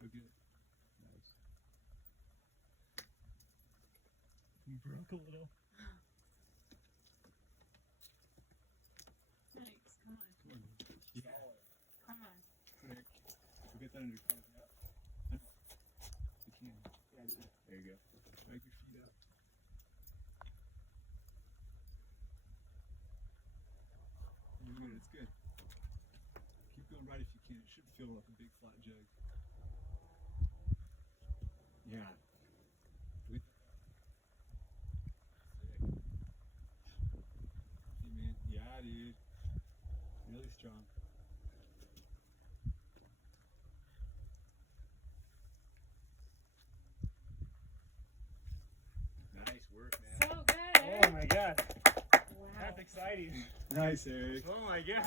Go get it. Nice. You broke a little. Thanks. Come on. Come on. Yeah. Come on. Quick. Go get that under your car. Yeah. You can. There you go. Drag your feet up. You're good. It's good. Keep going right if you can. It should feel like a big flat jug. Yeah. With sick. Hey man. Yeah, dude. Really strong. Nice work, man. So good. Oh my god, Wow. that's exciting. Nice, Eric. Oh my god.